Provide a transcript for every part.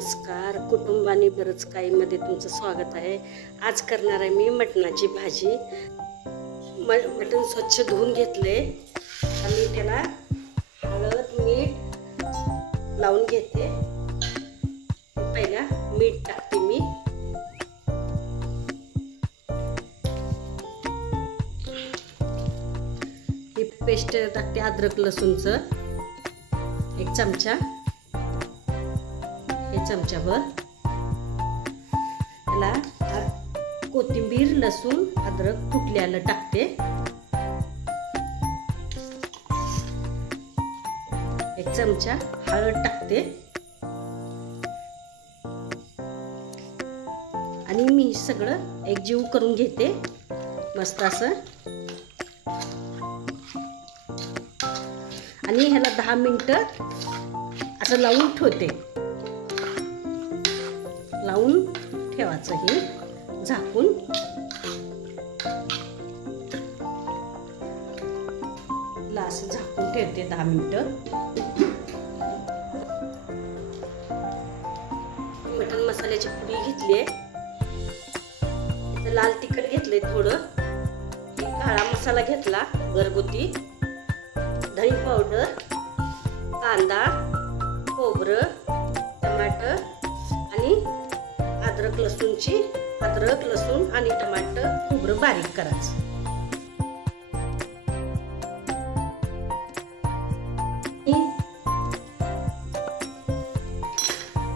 नमस्कार कुटुंबाने बरंच काही मध्ये तुमचं स्वागत आहे। आज करणार आहे मी मटणाची भाजी। मटण स्वच्छ धुवून घेतले आणि त्याला हळद मीठ लावून घेते। पहिला मीठ टाकते मी, ही पेस्ट टाकते अद्रक लसूणचं 1 चमचा, हे चमचाभर। त्याला कोथिंबीर लसूण अद्रक कुटलेलं टाकते, 1 चमचा हळद टाकते आणि मी सगळं एकजीव करून घेते मस्त असं। आणि ह्याला 10 मिनिटं असं लावून ठेवते, लावून ठेवायचं हे झाकून। असं झाकून ठेवते 10 मिनिटं। मटण मसाल्याची पुडी घेतली, लाल तिखट घेतले थोडं, काळा मसाला घेतला घरगुती, धनी पावडर, कांदा, खोबरं, टमाटर आणि अद्रक लसूण आणि टमाटर खोबरं बारीक करायचं।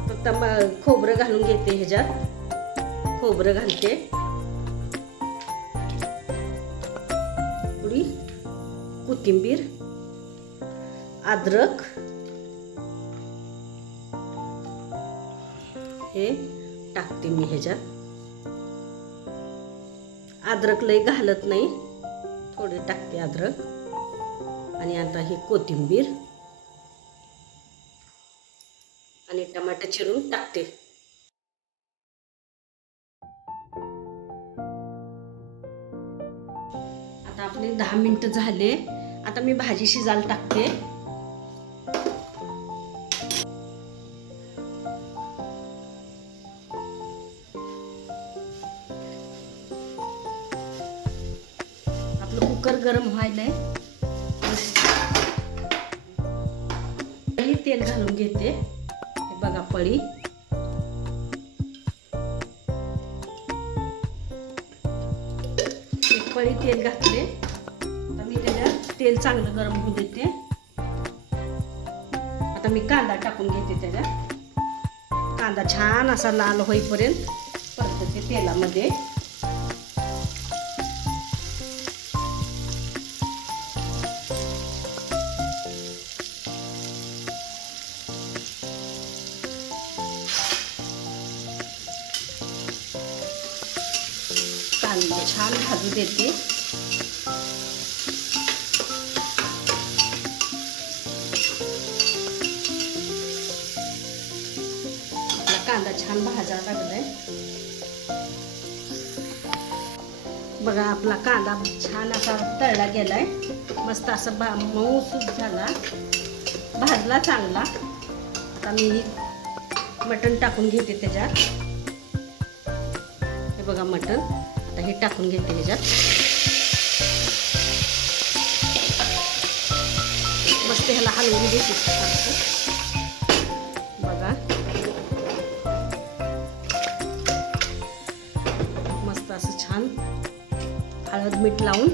फक्त खोबरं घालून घेते, ह्याच्यात खोबरं घालते, थोडी कोथिंबीर, अद्रक, हे टाकते मी ह्याच्यात। अद्रक लय घालत नाही, थोडे टाकते अद्रक। आणि आता ही कोथिंबीर आणि टमाटर चिरून टाकते। आता आपले 10 मिनिटं झाले, आता मी भाजी शिजायला टाकते। कुकर गरम व्हायलाय, पळी तेल घालून घेते, हे बघा पळी। एक पळी तेल घातले, आता मी त्याच्यात तेल चांगलं गरम होऊ देते। आता मी कांदा टाकून घेते त्याच्यात, कांदा छान असा लाल होईपर्यंत परतते तेलामध्ये। कांदा छान भाजू देते, आपला कांदा छान भाजायला लागलाय। बघा आपला कांदा छान असा तळला गेलाय, मस्त असं मऊसूत झाला, भाजला चांगला। आता मी मटण टाकून घेते त्याच्यात, हे बघा मटण आता हे टाकून घेते ह्याच्यात। मस्त ह्याला हलवून घेते बघा, मस्त असं छान हळद मीठ लावून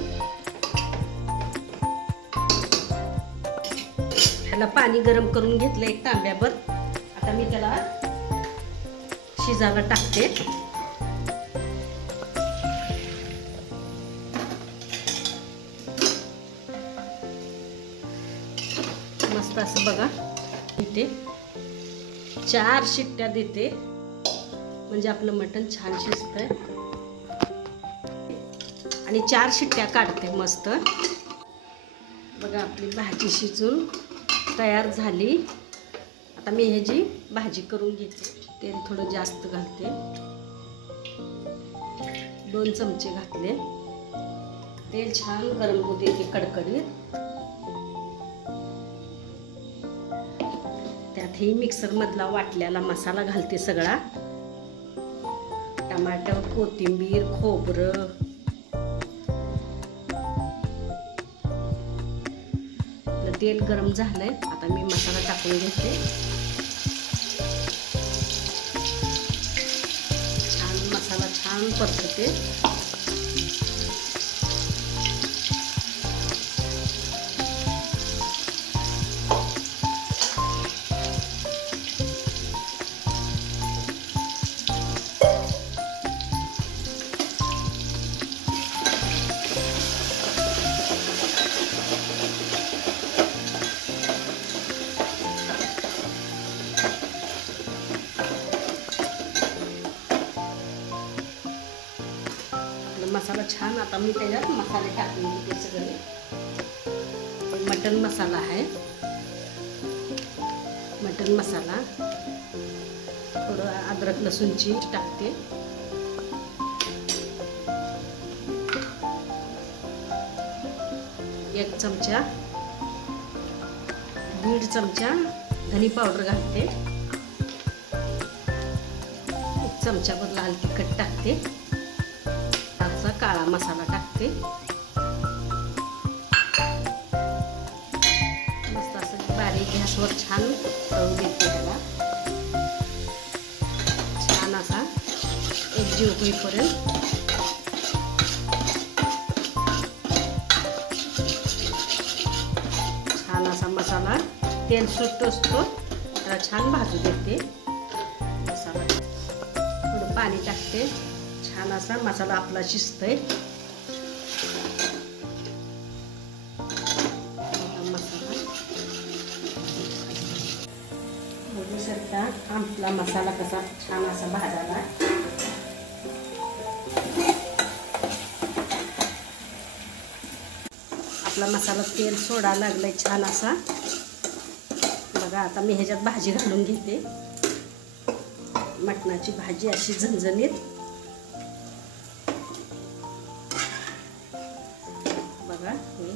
ह्याला पाणी गरम करून घेतलं 1 तांब्याभर। आता मी त्याला शिजायला टाकते। मस्त असं बघा इथे 4 शिट्ट्या देते, म्हणजे आपलं मटण छान शिजतंय। आणि 4 शिट्ट्या काढते मस्त। बघा आपली भाजी शिजून तयार झाली। आता मी ह्याची भाजी करून घेते, तेल थोडं जास्त घालते, 2 चमचे घातले। तेल छान गरम होऊ देते कडकडीत। त्यात ही मिक्सरमधला वाटलेला मसाला घालते सगळा. टमाटर, कोथिंबीर, खोबरं, तेल गरम झालंय. आता मी मसाला टाकून घेते. मसाला छान परतते. मसाला छान. आता मी त्याच्यात मसाले टाकून घेते सगळे. मटन मसाला आहे. मटन मसाला, थोडं अद्रक लसूणची टाकते. एक चमचा, 1.5 चमचा धनी पावडर घालते. 1 चमचाभर लाल तिखट टाकते. काळा मसाला टाकते. मस्त असं बारीक गॅसवर छान तळू देते. त्याला छान असा एकजीव होईपर्यंत छान असा मसाला तेल सुटतो असतो त्याला छान भाजू देते. मसाला थोडं पाणी टाकते. छान असा मसाला आपला शिजतोय. मसाला बघू शकता आपला मसाला कसा छान असा भाजायला. आपला मसाला तेल सोडायला लागलाय छान असा. बघा आता मी ह्याच्यात भाजी घालून घेते. मटणाची भाजी अशी झणझणीत. बघा हे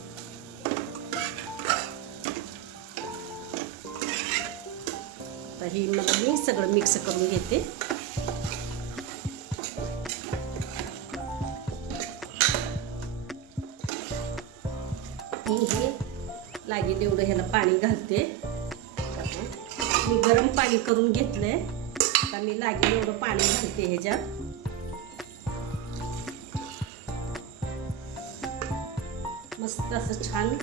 तर ही मला मी सगळं मिक्स करून घेते. हे लागेल एवढं ह्याला पाणी घालते. मी गरम पाणी करून घेतलंय. आता मी लागेल एवढं पाणी घालते ह्याच्यात. मस्त असं छान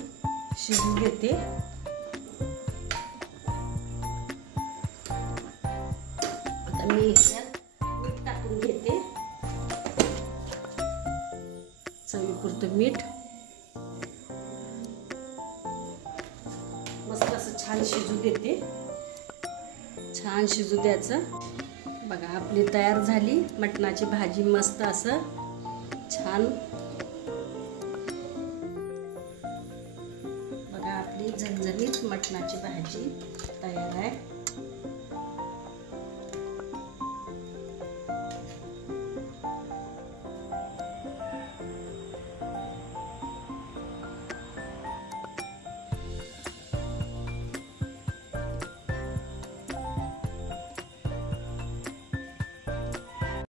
शिजू घेते. आता मी ह्याच्यात मीठ टाकून घेते. चवीपुरतं मीठ. मस्त असं छान शिजू देते. छान शिजू द्यायचं. बघा आपली तयार झाली मटणाची भाजी. मस्त असं छान. बघा आपली झणझणीत मटणाची भाजी तयार आहे.